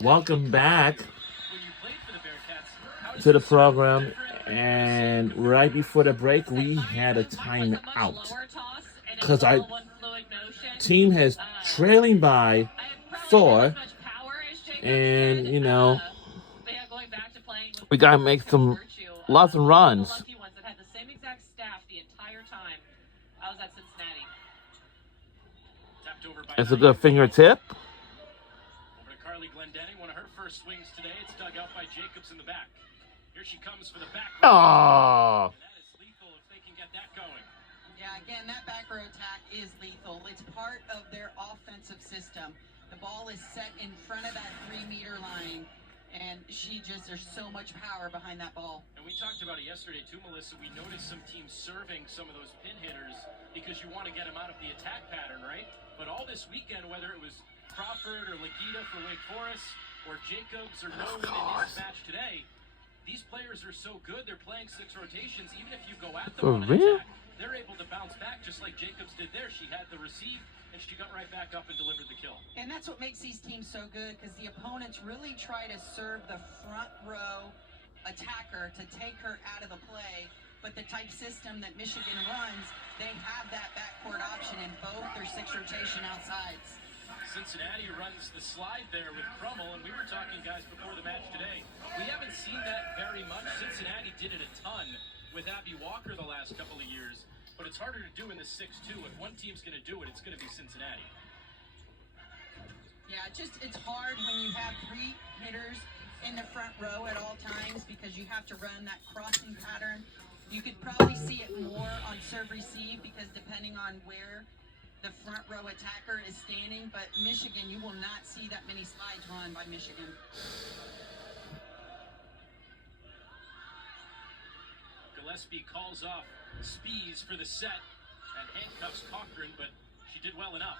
Welcome back to the program. And right before the break, we had a timeout because our team has trailing by 4, and we gotta make some lots of runs. It's a good fingertip. Over to Carly Glendenning, one of her first swings today. It's dug out by Jacobs in the back. Here she comes for the back row. Oh. And that is lethal if they can get that going. Yeah, again, that back row attack is lethal. It's part of their offensive system. The ball is set in front of that 3-meter line, and there's so much power behind that ball. And we talked about it yesterday too, Melissa. We noticed some teams serving some of those pin hitters because you want to get them out of the attack pattern, right? But all this weekend, whether it was Crawford or Legita for Wake Forest or Jacobs or Nolan in this match today, these players are so good. They're playing 6 rotations. Even if you go at them on an attack, they're able to bounce back just like Jacobs did there. She had the receive, and she got right back up and delivered the kill. And that's what makes these teams so good, because the opponents really try to serve the front row attacker to take her out of the play. But the type system that Michigan runs, they have that backcourt option in both their 6 rotation outsides. Cincinnati runs the slide there with Crummel, and we were talking, guys, before the match today. We haven't seen that very much. Cincinnati did it a ton with Abby Walker the last couple of years, but it's harder to do in the 6-2. If one team's going to do it, it's going to be Cincinnati. Yeah, it's hard when you have 3 hitters in the front row at all times because you have to run that crossing pattern. You could probably see it more on serve receive because depending on where the front row attacker is standing, but Michigan, you will not see that many slides run by Michigan. Gillespie calls off Spees for the set and handcuffs Cochran, but she did well enough.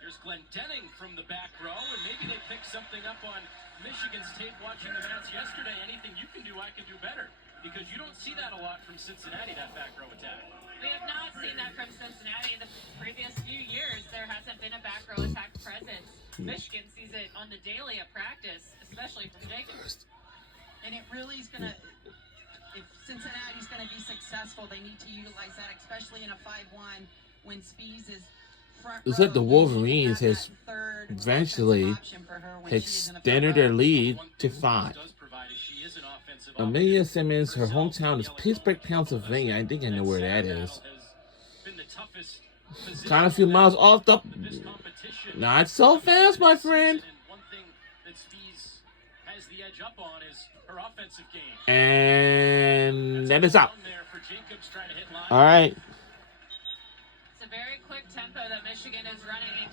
Here's Glendenning from the back row, and maybe they picked something up on Michigan's tape watching the match yesterday. Anything you can do, I can do better. Because you don't see that a lot from Cincinnati, that back row attack. We have not seen that from Cincinnati in the previous few years. There hasn't been a back row attack presence. Michigan sees it on the daily at practice, especially from Jacobs. And it really is going to, if Cincinnati's going to be successful, they need to utilize that, especially in a 5-1 when Spees is front row. Looks like the Wolverines has eventually extended their lead to 5. Amelia Simmons, her hometown is Pittsburgh, Pennsylvania. I think I know where that is. Kind of a few miles off the... Not so fast, my friend. And that is out. All right. It's a very quick tempo that Michigan is running.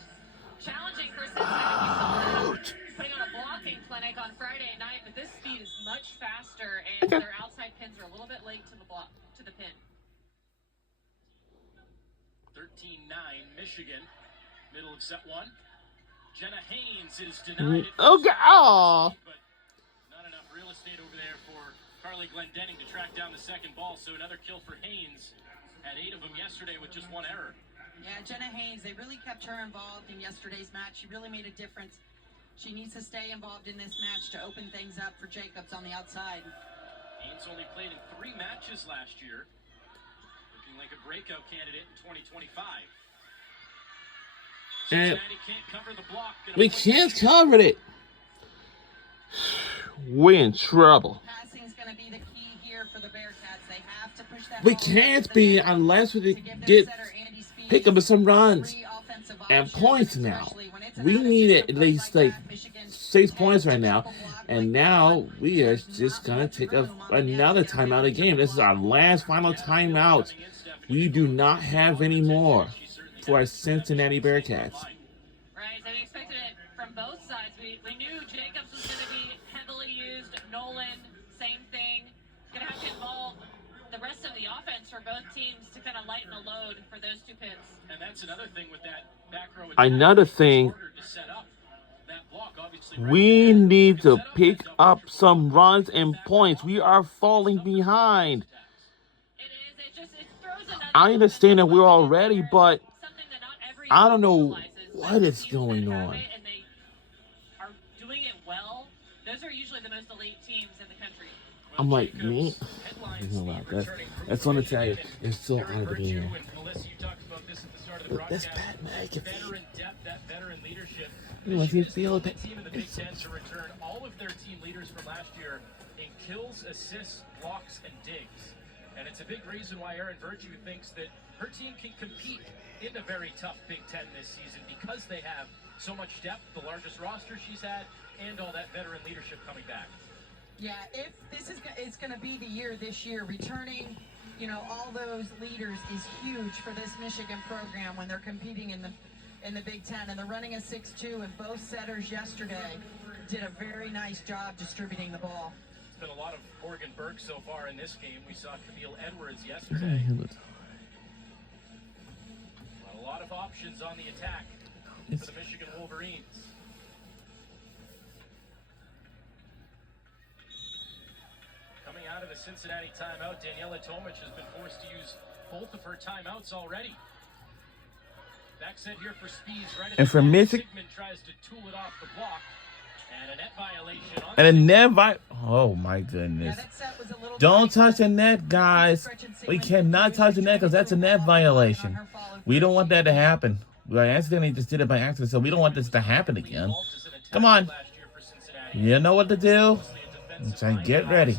Challenging for Cincinnati. Putting on a blocking clinic on Friday night, but this speed is much faster, and their outside pins are a little bit late to the pin. 13-9 Michigan, middle of set 1. Jenna Haynes is denied. Okay. Oh. But not enough real estate over there for Carly Glendenning to track down the second ball. So another kill for Haynes. Had 8 of them yesterday with just 1 error. Yeah, Jenna Haynes, they really kept her involved in yesterday's match. She really made a difference. She needs to stay involved in this match to open things up for Jacobs on the outside. Haynes only played in 3 matches last year. Looking like a breakout candidate in 2025. And can't cover the block. we can't cover it. We're in trouble. Passing's going to be the key here for the Bearcats. They have to push that. We can't be unless we get pick up some runs and points now. We need at least like 6 points right now. And now we are just going to take another timeout again. This is our last final timeout. We do not have any more for our Cincinnati Bearcats. Right, so we expected it from both sides. We knew Jacobs was going to be heavily used. Nolan, same thing. Going to have to involve the rest of the offense for both teams to kind of lighten the load for those 2 pins. And that's another thing with that back row. Another thing, we need to pick up some runs and points. We are falling behind. I understand that we're already, but I don't know what is going on? And they are doing it well. Those are usually the most elite teams in the country. I'm like, me? That's what I tell you. It's so hard to be here. Melissa, you talked about this at the start of the That's broadcast. Pat McAfee. Veteran depth, that veteran leadership. You know, Michigan is feel the it. team in the Big Ten to return all of their team leaders from last year in kills, assists, blocks, and digs. And it's a big reason why Erin Virtue thinks that her team can compete in a very tough Big Ten this season because they have so much depth, the largest roster she's had, and all that veteran leadership coming back. Yeah, if this is, it's going to be the year this year. Returning, you know, all those leaders is huge for this Michigan program when they're competing in the Big Ten. And they're running a 6-2, and both setters yesterday did a very nice job distributing the ball. It's been a lot of Morgan Burke so far in this game. We saw Camille Edwards yesterday. A lot of options on the attack for the Michigan Wolverines. Coming out of the Cincinnati timeout, Daniela Tomic has been forced to use both of her timeouts already. Back set here for Speeds right at And for Michigan, Sigmund tries to tool it off the block. And a net violation. and a net oh my goodness. Don't touch the net, guys. We cannot touch the net because that's a net violation. We don't want that to happen. We accidentally just did it by accident, so we don't want this to happen again. Come on. You know what to do. So get ready.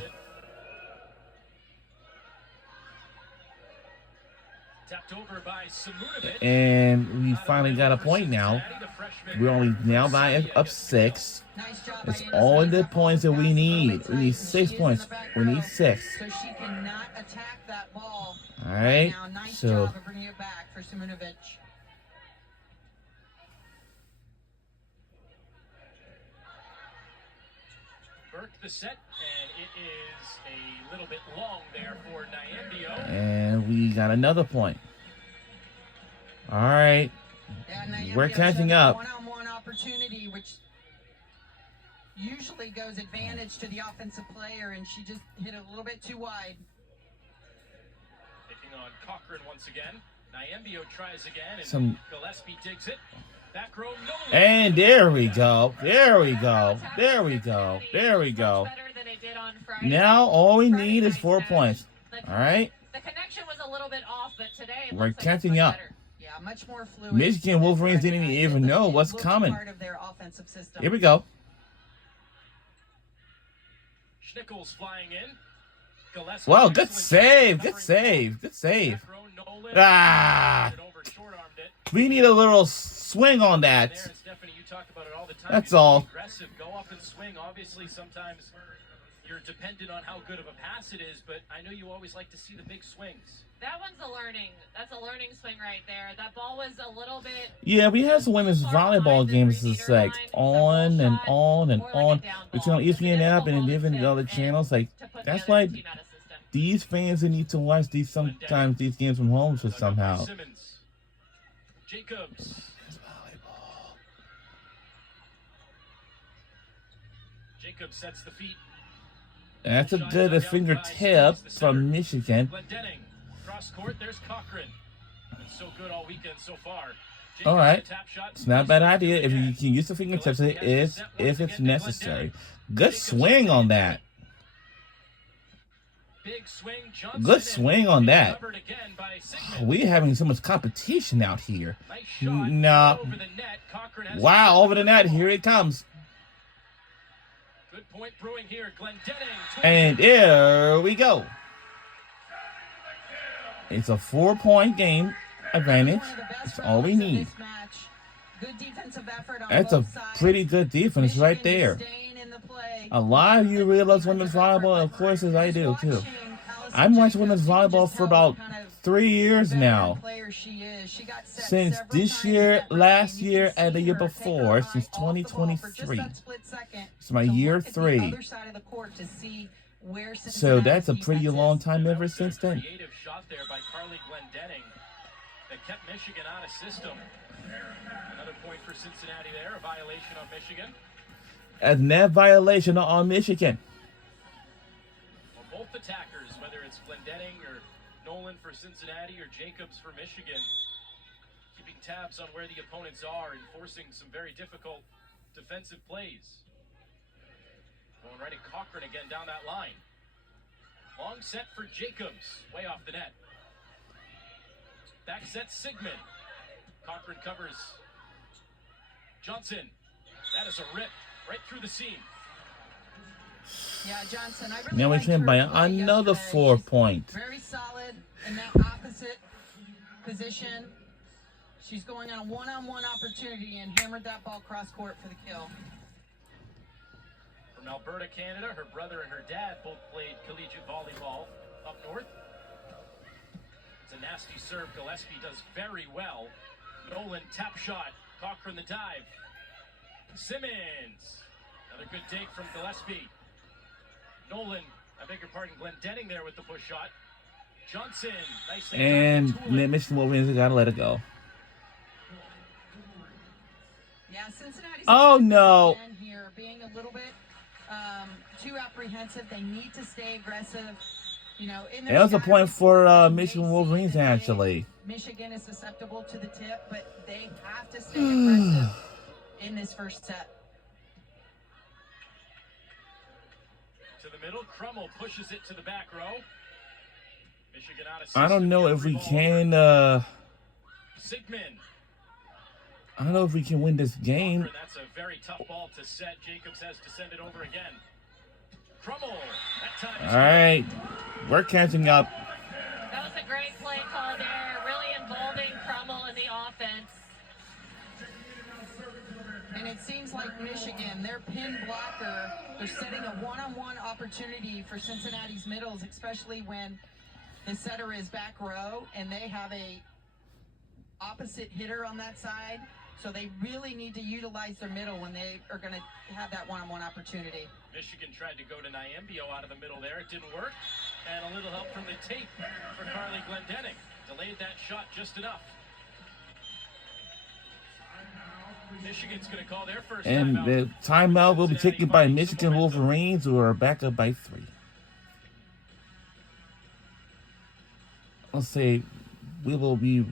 And we finally got a point now. We're only now by up 6. It's all the points that we need. We need 6 points. We need 6. So she cannot attack that ball. All right. Now, nice So job of bringing it back for Simunovic. Burke the set, and it is a little bit long there for Nyambio. and we got another point. All right. Yeah, We're catching up. One-on-one opportunity, which usually goes advantage to the offensive player, and she just hit it a little bit too wide. Picking on Cochran once again. Nyambio tries again, and Some- Gillespie digs it. Back row, no. And there we go. There we go. There we go. There we go. Now all we need is 4 points. All right. The connection was a little bit off, but today it We're looks like it's catching much up. better. Yeah, much more fluid. Michigan Wolverines didn't even know what's It looks coming. part of their offensive system. Here we go. Schnickels flying in. Gillespie Wow, good excellent save. job Good covering save. Good save. back row, Nolan. Ah. It over, short-armed it. We need a little swing on that. There, and Stephanie, you talk about it all the time. That's You all. be aggressive, go up and swing. Obviously, sometimes you're dependent on how good of a pass it is, but I know you always like to see the big swings. That one's a learning. That's a learning swing right there. That ball was a little bit. Yeah, we have some women's volleyball games this like on and on and on. Between ESPN app and different other channels, like that's why these fans need to watch these sometimes these games from home for somehow. Simmons. Jacobs. Jacobs sets the feet. That's a good fingertip from Michigan. Glendenning. Cross court, there's Cochran. Been so good all weekend so far. Jacobs, All right. a tap shot. It's not a bad idea if you can use the fingertips if it's necessary. Good swing on that. Big swing, Johnson, Good swing on that. covered again by Sigmund. We're having so much competition out here. Nice shot, No. over the net. Cochran has Wow, over the net. Here it comes. Good point brewing here. Glendenning. And there we go. It's a 4-point game advantage. That's all we need. Good defensive effort on That's a both sides. pretty good defense right Michigan there. staying in the play. A lot of you realize women's volleyball, of course, as I do too. I've watched women's volleyball for about 3 years now. Since this year, last year, and the year before, since 2023. It's my year 3. So that's a pretty long time ever since then. Creative shot there by Carly Glendenning that kept Michigan out of system. Another point for Cincinnati there, a violation on Michigan. A net violation on Michigan. Well, both attackers, whether it's Glendenning or Nolan for Cincinnati or Jacobs for Michigan, keeping tabs on where the opponents are and forcing some very difficult defensive plays. Going right at Cochran again down that line. Long set for Jacobs, way off the net. Back set Sigmund. Cochran covers Johnson. That is a rip right through the seam. Yeah, Johnson, I really Now we liked can her by play another yesterday. 4 She's points. very solid in that opposite position. She's going on a one-on-one opportunity and hammered that ball cross court for the kill. From Alberta, Canada, her brother and her dad both played collegiate volleyball up north. It's a nasty serve. Gillespie does very well. Nolan tap shot. Cochran the dive. Simmons. Another good dig from Gillespie. Nolan, I beg your pardon, Glendenning there with the push shot. Johnson, nice save. And Michigan Wolverines got to let it go. Yeah, Cincinnati's Oh, no. here being a little bit too apprehensive. They need to stay aggressive. You know, in their That was a point for strategy, they Michigan see Wolverines, that actually. Michigan is susceptible to the tip, but they have to stay aggressive in this first set. To the middle, Crummel pushes it to the back row. Michigan out of I don't system know here, if we free ball can, over. Sigmund. I don't know if we can win this game. Cochran, that's a very tough ball to set. Jacobs has to send it over again. Crummel. That time. All right, we're catching up. That was a great play call there, really involving Crummel in the offense. And it seems like Michigan, their pin blocker, they're setting a one-on-one opportunity for Cincinnati's middles, especially when the setter is back row and they have a opposite hitter on that side. So they really need to utilize their middle when they are going to have that one-on-one opportunity. Michigan tried to go to Nyambio out of the middle there. It didn't work. And a little help from the tape for Carly Glendenning. Delayed that shot just enough. Michigan's going to call their first And timeout. the timeout will be Cincinnati taken by finding some Michigan momentum. Wolverines, who are back up by 3. Let's say we will be.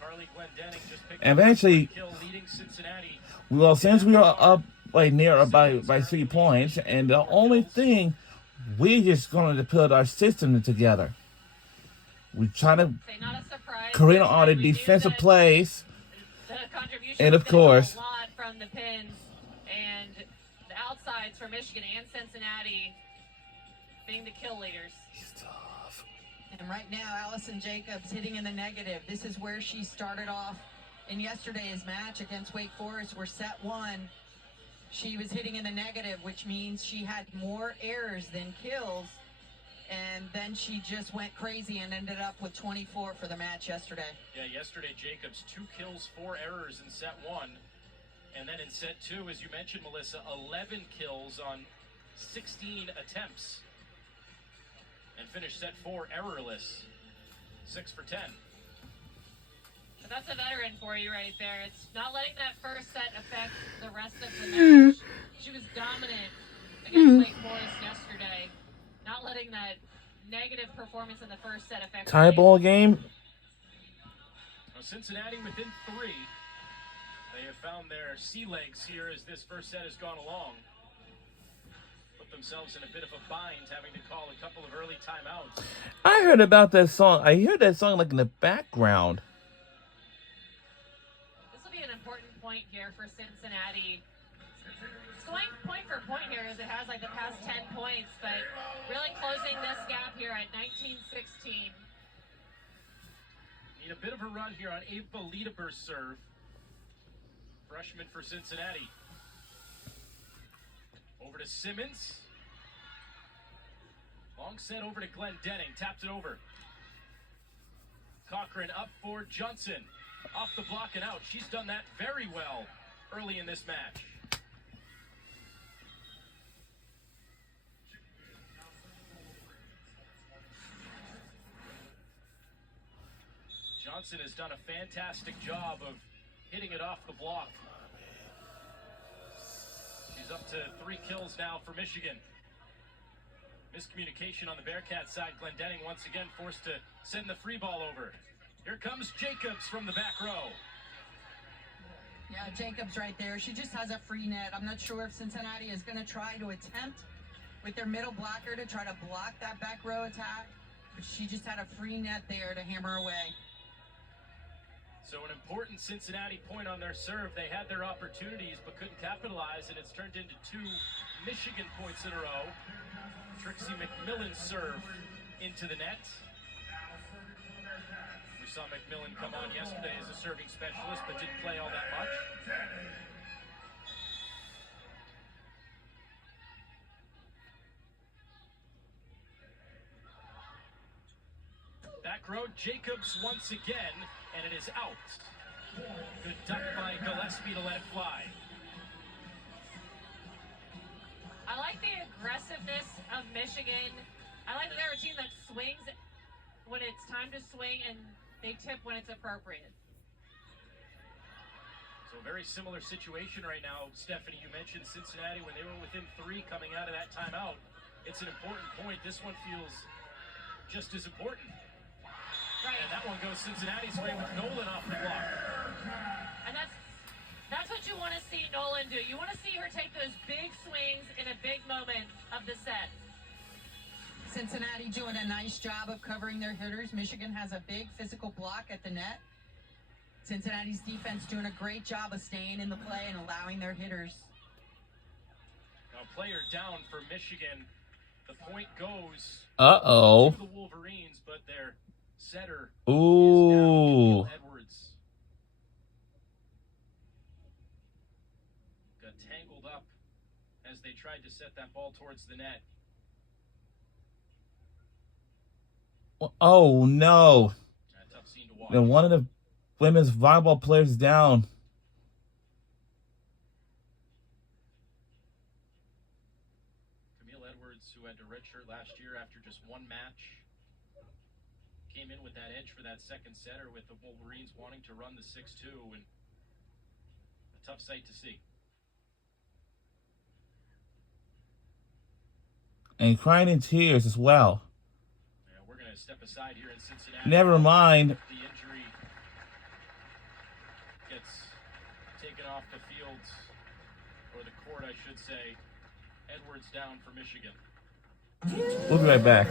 Carly Glendenning just picked Eventually, up a kill leading Cincinnati. well, since we are up like near by 3 points, and the only thing we're just going to put our system together. We try to Say not a surprise. create all the We knew defensive that plays. The contribution And was of gonna go course- a lot from the pins and the outsides for Michigan and Cincinnati being the kill leaders. And right now, Allison Jacobs hitting in the negative. This is where she started off in yesterday's match against Wake Forest, where set 1, she was hitting in the negative, which means she had more errors than kills. And then she just went crazy and ended up with 24 for the match yesterday. Yeah, yesterday Jacobs 2 kills, 4 errors in set 1. And then in set 2, as you mentioned, Melissa, 11 kills on 16 attempts. And finished set 4 errorless. 6 for 10. But that's a veteran for you right there. It's not letting that first set affect the rest of the match. She was dominant against Wake Forest yesterday. Not letting that negative performance in the first set affect Tie ball game. Now Cincinnati within 3. They have found their sea legs here as this first set has gone along. Put themselves in a bit of a bind, having to call a couple of early timeouts. I heard about that song. I hear that song like in the background. This will be an important point here for Cincinnati. It's going point for point here as it has like the past 10 points, but really closing this gap here at 19-16. Need a bit of a run here on Ava Liederber's serve. Freshman for Cincinnati. Over to Simmons. Long set over to Glendenning. Tapped it over. Cochran up for Johnson. Off the block and out. She's done that very well early in this match. Johnson has done a fantastic job of hitting it off the block. She's up to 3 kills now for Michigan. Miscommunication on the Bearcat side. Glendenning once again forced to send the free ball over. Here comes Jacobs from the back row. Yeah, Jacobs right there. She just has a free net. I'm not sure if Cincinnati is going to try to attempt with their middle blocker to try to block that back row attack. But she just had a free net there to hammer away. So an important Cincinnati point on their serve. They had their opportunities but couldn't capitalize, and it's turned into 2 Michigan points in a row. Trixie McMillan's serve into the net. We saw McMillan come on yesterday as a serving specialist, but didn't play all that much. Back row, Jacobs once again, and it is out. Good duck by Gillespie to let it fly. I like the aggressiveness of Michigan. I like that they're a team that swings when it's time to swing and they tip when it's appropriate. So a very similar situation right now. Stephanie, you mentioned Cincinnati when they were within 3 coming out of that timeout. It's an important point. This one feels just as important. Right. And that one goes Cincinnati's way with Nolan off the block. And that's what you want to see Nolan do. You want to see her take those big swings in a big moment of the set. Cincinnati doing a nice job of covering their hitters. Michigan has a big physical block at the net. Cincinnati's defense doing a great job of staying in the play and allowing their hitters. Now player down for Michigan. The point goes Uh-oh. to the Wolverines, but their setter Ooh. is down. Edwards got tangled up as they tried to set that ball towards the net. Oh, no. A tough scene to watch. And one of the women's volleyball players down. Camille Edwards, who had to redshirt last year after just 1 match, came in with that edge for that second setter, with the Wolverines wanting to run the 6-2, and a tough sight to see. And crying in tears as well. Yeah, we're going to step aside here in Cincinnati. Never mind. The injury gets taken off the field, or the court, I should say. Edwards down for Michigan. We'll be right back.